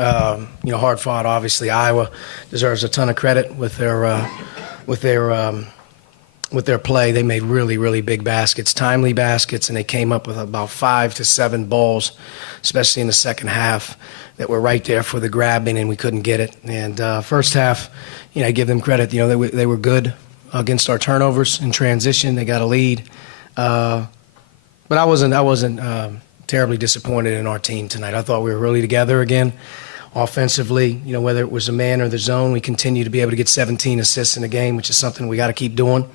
hard fought. Obviously, Iowa deserves a ton of credit with their play. They made really, really big baskets, timely baskets, and they came up with about 5 to 7 balls, especially in the second half, that were right there for the grabbing, and we couldn't get it. And first half, I give them credit. They were good against our turnovers in transition. They got a lead, but I wasn't terribly disappointed in our team tonight. I thought we were really together again. Offensively, whether it was a man or the zone, we continue to be able to get 17 assists in a game, which is something we got to keep doing.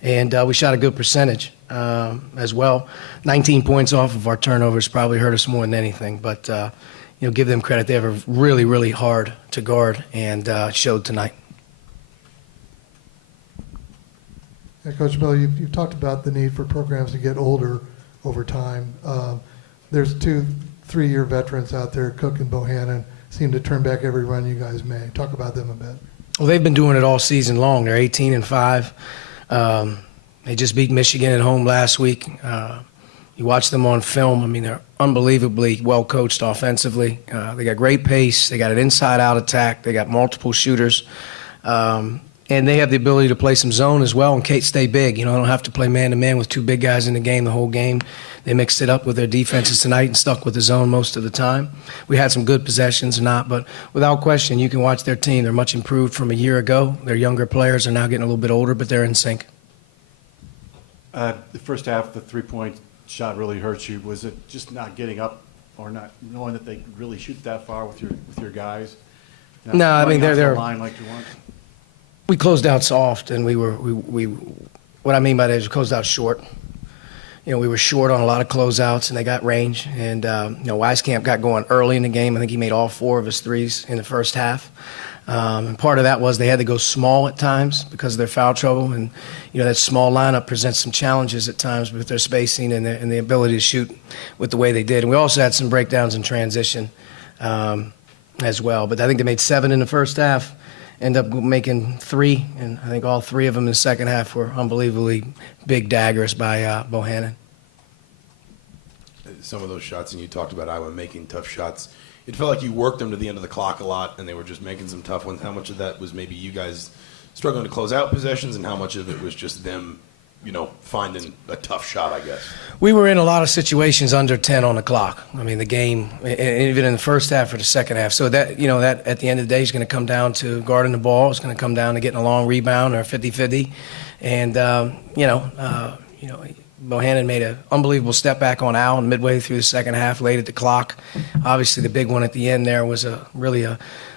And we shot a good percentage as well. 19 points off of our turnovers probably hurt us more than anything. But, give them credit. They were really, really hard to guard, and showed tonight. Yeah, Coach Miller, you've talked about the need for programs to get older over time. There's 2-3-year veterans out there, Cook and Bohannon, seem to turn back every run you guys make. Talk about them a bit. Well, they've been doing it all season long. They're 18-5. They just beat Michigan at home last week. You watch them on film. I mean, they're unbelievably well coached offensively. They got great pace. They got an inside-out attack. They got multiple shooters. And they have the ability to play some zone as well and stay big. They don't have to play man-to-man with 2 big guys in the game the whole game. They mixed it up with their defenses tonight and stuck with the zone most of the time. We had some good possessions or not, but without question, you can watch their team. They're much improved from a year ago. Their younger players are now getting a little bit older, but they're in sync. The first half, the three-point shot really hurt you. Was it just not getting up or not knowing that they really shoot that far with your guys? No, I mean, they're line like you want? We closed out soft, and we what I mean by that is we closed out short. We were short on a lot of closeouts, and they got range. And Wieskamp got going early in the game. I think he made all 4 of his threes in the first half. And part of that was they had to go small at times because of their foul trouble. And, that small lineup presents some challenges at times with their spacing and the ability to shoot with the way they did. And we also had some breakdowns in transition as well. But I think they made 7 in the first half, ended up making 3, and I think all 3 of them in the second half were unbelievably big daggers by Bohannon. Some of those shots, and you talked about Iowa making tough shots, it felt like you worked them to the end of the clock a lot, and they were just making some tough ones. How much of that was maybe you guys struggling to close out possessions, and how much of it was just them, finding a tough shot, I guess? We were in a lot of situations under 10 on the clock. I mean, the game, even in the first half or the second half. So that, that at the end of the day is going to come down to guarding the ball. It's going to come down to getting a long rebound or 50-50. And, Bohannon made an unbelievable step back on Al midway through the second half, late at the clock. Obviously, the big one at the end there was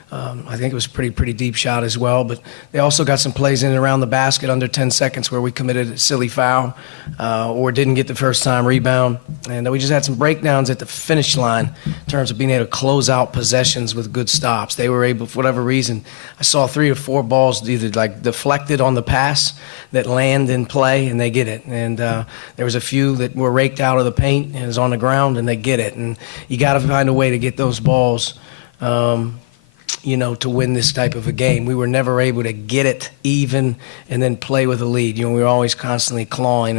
I think it was a pretty deep shot as well. But they also got some plays in and around the basket under 10 seconds where we committed a silly foul or didn't get the first-time rebound. And we just had some breakdowns at the finish line in terms of being able to close out possessions with good stops. They were able, for whatever reason, I saw 3 or 4 balls either deflected on the pass that land in play, and they get it. And there was a few that were raked out of the paint and is on the ground, and they get it. And you got to find a way to get those balls to win this type of a game. We were never able to get it even and then play with a lead. We were always constantly clawing.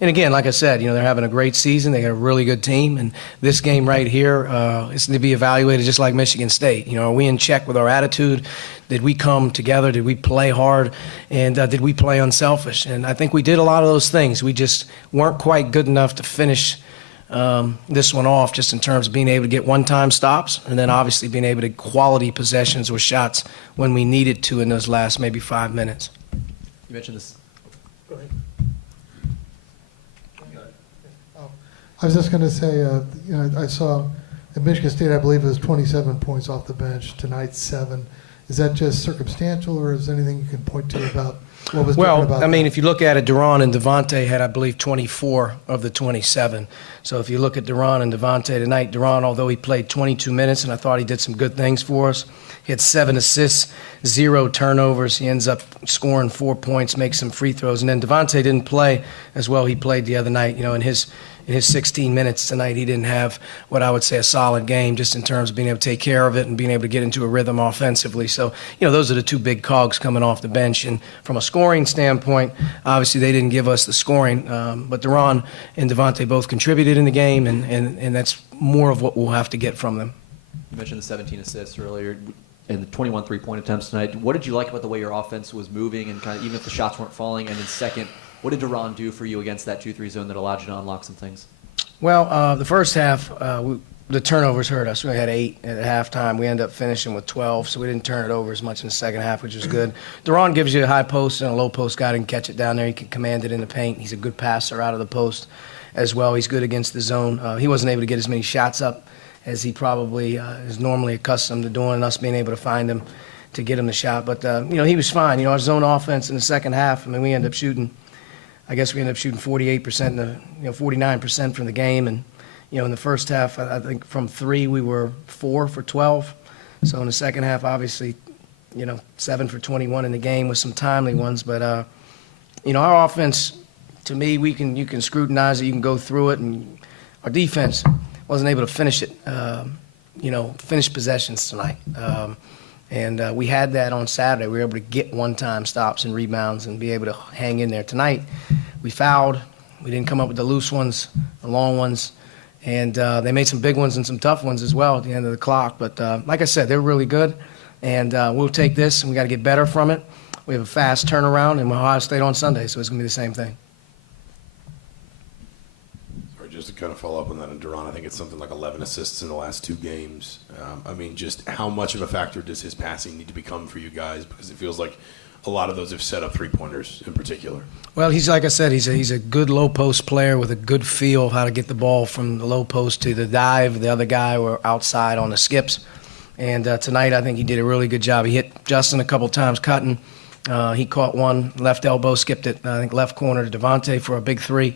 And again, like I said, they're having a great season. They got a really good team. And this game right here is to be evaluated just like Michigan State. Are we in check with our attitude? Did we come together? Did we play hard? And did we play unselfish? And I think we did a lot of those things. We just weren't quite good enough to finish this one off just in terms of being able to get one-time stops and then obviously being able to quality possessions or shots when we needed to in those last maybe 5 minutes. You mentioned this. Go ahead. I was just going to say, I saw at Michigan State, I believe it was 27 points off the bench. Tonight, 7. Is that just circumstantial, or is there anything you can point to about what was different about I mean, that? if you look at it, Deron and Devontae had, I believe, 24 of the 27. So if you look at Deron and Devontae tonight, Deron, although he played 22 minutes, and I thought he did some good things for us, he had 7 assists, 0 turnovers. He ends up scoring 4 points, makes some free throws. And then Devontae didn't play as well he played the other night. In his 16 minutes tonight, he didn't have what I would say a solid game just in terms of being able to take care of it and being able to get into a rhythm offensively. So, those are the 2 big cogs coming off the bench. And from a scoring standpoint, obviously they didn't give us the scoring, but Deron and Devontae both contributed in the game, and that's more of what we'll have to get from them. You mentioned the 17 assists earlier and the 21 three-point attempts tonight. What did you like about the way your offense was moving and kind of even if the shots weren't falling? And then second, what did Duran do for you against that 2-3 zone that allowed you to unlock some things? Well, the first half, the turnovers hurt us. We had 8 at halftime. We ended up finishing with 12, so we didn't turn it over as much in the second half, which was good. Duran gives you a high post and a low post guy that can catch it down there. He can command it in the paint. He's a good passer out of the post as well. He's good against the zone. He wasn't able to get as many shots up as he probably is normally accustomed to doing, us being able to find him to get him the shot. But, he was fine. Our zone offense in the second half, we ended up shooting, 48%, 49% from the game. And, in the first half, I think from 3 we were 4 for 12. So in the second half, obviously, 7 for 21 in the game with some timely ones. But, our offense, to me, you can scrutinize it, you can go through it, and our defense wasn't able to finish it, finish possessions tonight. And we had that on Saturday. We were able to get one-time stops and rebounds and be able to hang in there. Tonight, we fouled. We didn't come up with the loose ones, the long ones. And they made some big ones and some tough ones as well at the end of the clock. But like I said, they're really good. And we'll take this, and we got to get better from it. We have a fast turnaround in Ohio State on Sunday, so it's going to be the same thing. Sorry, just to kind of follow up on that, and Duran, I think it's something like 11 assists in the last 2 games. Just how much of a factor does his passing need to become for you guys? Because it feels like a lot of those have set up three-pointers in particular. Well, he's like I said, he's a good low post player with a good feel of how to get the ball from the low post to the dive. The other guy were outside on the skips. And tonight I think he did a really good job. He hit Justin a couple times cutting. He caught one, left elbow, skipped it, I think left corner to Devontae for a big 3.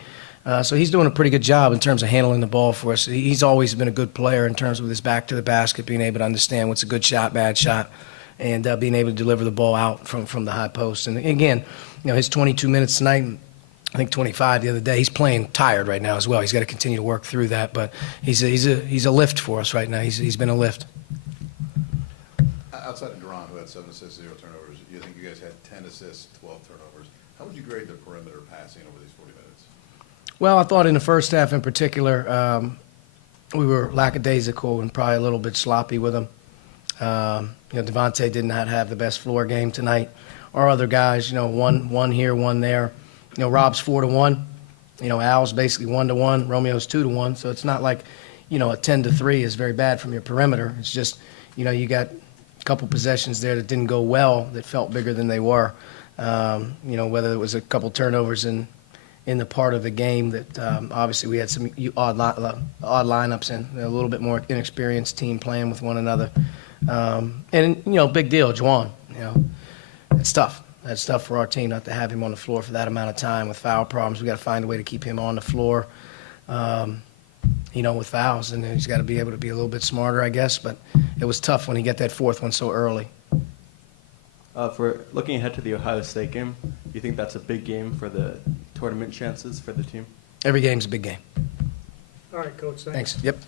So he's doing a pretty good job in terms of handling the ball for us. He's always been a good player in terms of his back to the basket, being able to understand what's a good shot, bad shot, and being able to deliver the ball out from the high post. And again, his 22 minutes tonight, I think 25 the other day. He's playing tired right now as well. He's got to continue to work through that, but he's a lift for us right now. He's been a lift. Outside of Duran, who had 7 assists, 0 turnovers, you think you guys had 10 assists, 12 turnovers. How would you grade the perimeter passing over these 40 minutes? Well, I thought in the first half in particular, we were lackadaisical and probably a little bit sloppy with them. Devontae did not have the best floor game tonight. Our other guys, one here, one there. Rob's 4-1. Al's basically 1-1. Romeo's 2-1. So it's not like, a 10-3 is very bad from your perimeter. It's just, you got a couple possessions there that didn't go well that felt bigger than they were. Whether it was a couple turnovers in the part of the game that obviously we had some odd lineups in, a little bit more inexperienced team playing with one another. Big deal, Juwan. It's tough. It's tough for our team not to have him on the floor for that amount of time with foul problems. We got to find a way to keep him on the floor, with fouls, and he's got to be able to be a little bit smarter, I guess. But it was tough when he got that 4th one so early. For looking ahead to the Ohio State game, do you think that's a big game for the tournament chances for the team? Every game's a big game. All right, Coach. Thanks. Yep.